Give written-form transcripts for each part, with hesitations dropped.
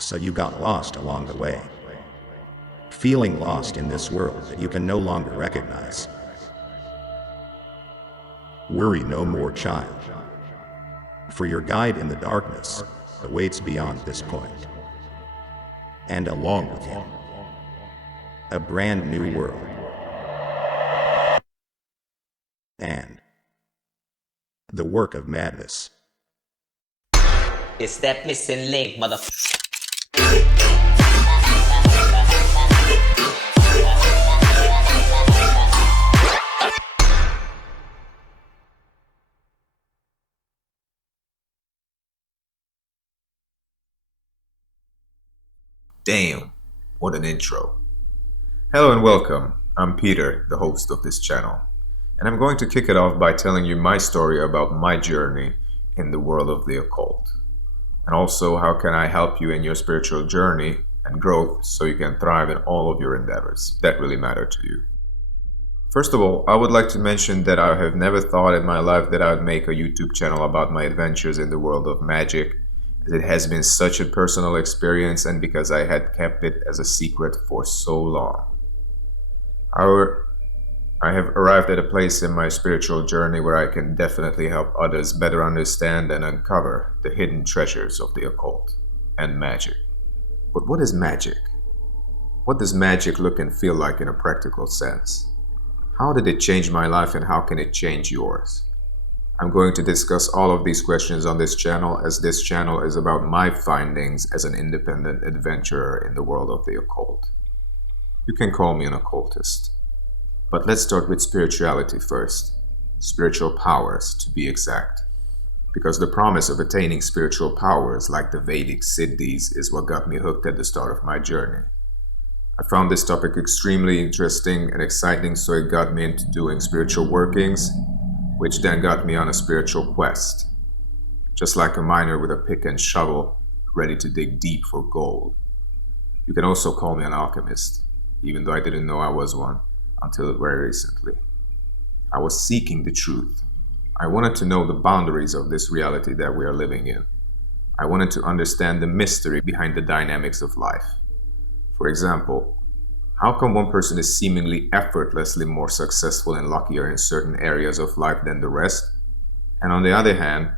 So you got lost along the way, feeling lost in this world that you can no longer recognize. Worry no more, child, for your guide in the darkness awaits beyond this point, and along with him, a brand new world, and the work of madness. It's that missing link, motherfucker. Damn, what an intro. Hello and welcome. I'm Peter, the host of this channel, and I'm going to kick it off by telling you my story about my journey in the world of the occult. And also, how can I help you in your spiritual journey and growth so you can thrive in all of your endeavors that really matter to you. First of all, I would like to mention that I have never thought in my life that I would make a YouTube channel about my adventures in the world of magic, as it has been such a personal experience and because I had kept it as a secret for so long. However, I have arrived at a place in my spiritual journey where I can definitely help others better understand and uncover the hidden treasures of the occult and magic. But what is magic? What does magic look and feel like in a practical sense? How did it change my life and how can it change yours? I'm going to discuss all of these questions on this channel, as this channel is about my findings as an independent adventurer in the world of the occult. You can call me an occultist. But let's start with spirituality first. Spiritual powers, to be exact. Because the promise of attaining spiritual powers like the Vedic Siddhis is what got me hooked at the start of my journey. I found this topic extremely interesting and exciting, so it got me into doing spiritual workings, which then got me on a spiritual quest. Just like a miner with a pick and shovel, ready to dig deep for gold. You can also call me an alchemist, even though I didn't know I was one until very recently. I was seeking the truth. I wanted to know the boundaries of this reality that we are living in. I wanted to understand the mystery behind the dynamics of life. For example, how come one person is seemingly effortlessly more successful and luckier in certain areas of life than the rest? And on the other hand,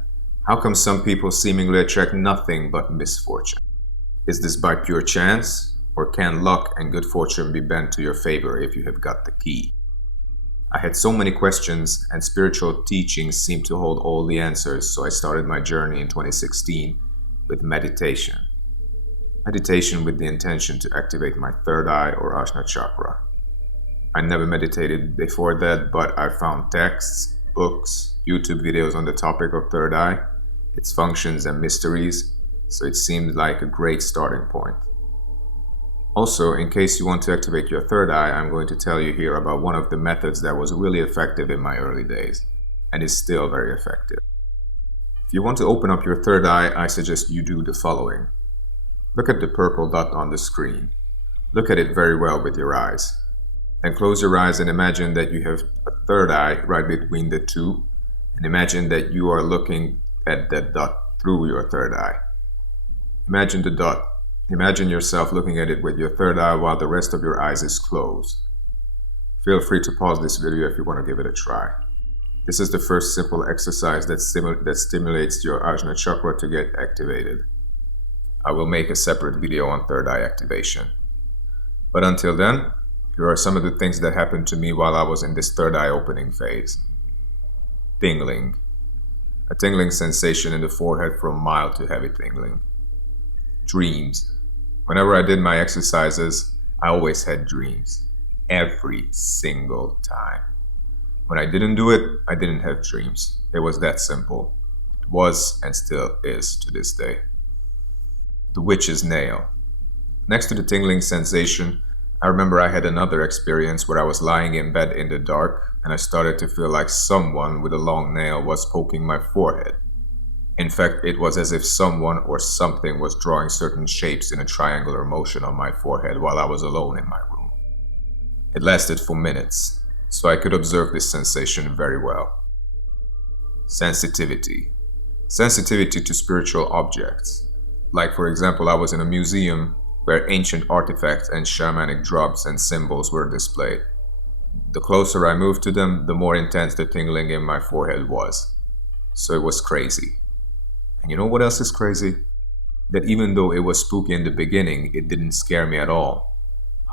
how come some people seemingly attract nothing but misfortune? Is this by pure chance? Or can luck and good fortune be bent to your favor if you have got the key? I had so many questions, and spiritual teachings seemed to hold all the answers, so I started my journey in 2016 with meditation. Meditation with the intention to activate my third eye or Ajna chakra. I never meditated before that, but I found texts, books, YouTube videos on the topic of third eye, its functions and mysteries, so it seemed like a great starting point. Also, in case you want to activate your third eye, I'm going to tell you here about one of the methods that was really effective in my early days, and is still very effective. If you want to open up your third eye, I suggest you do the following. Look at the purple dot on the screen. Look at it very well with your eyes. Then close your eyes and imagine that you have a third eye right between the two, and imagine that you are looking at that dot through your third eye. Imagine the dot. Imagine yourself looking at it with your third eye while the rest of your eyes is closed. Feel free to pause this video if you want to give it a try. This is the first simple exercise that stimulates your Ajna chakra to get activated. I will make a separate video on third eye activation. But until then, here are some of the things that happened to me while I was in this third eye opening phase. Tingling. A tingling sensation in the forehead from mild to heavy tingling. Dreams. Whenever I did my exercises, I always had dreams. Every single time. When I didn't do it, I didn't have dreams. It was that simple. It was and still is to this day. The witch's nail. Next to the tingling sensation, I remember I had another experience where I was lying in bed in the dark and I started to feel like someone with a long nail was poking my forehead. In fact, it was as if someone or something was drawing certain shapes in a triangular motion on my forehead while I was alone in my room. It lasted for minutes, so I could observe this sensation very well. Sensitivity. Sensitivity to spiritual objects. Like, for example, I was in a museum where ancient artifacts and shamanic drops and symbols were displayed. The closer I moved to them, the more intense the tingling in my forehead was. So it was crazy. And you know what else is crazy? That even though it was spooky in the beginning, it didn't scare me at all.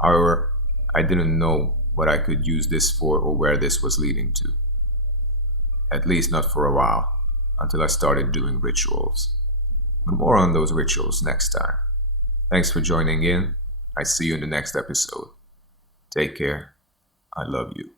However, I didn't know what I could use this for or where this was leading to. At least not for a while, until I started doing rituals. But more on those rituals next time. Thanks for joining in. I see you in the next episode. Take care. I love you.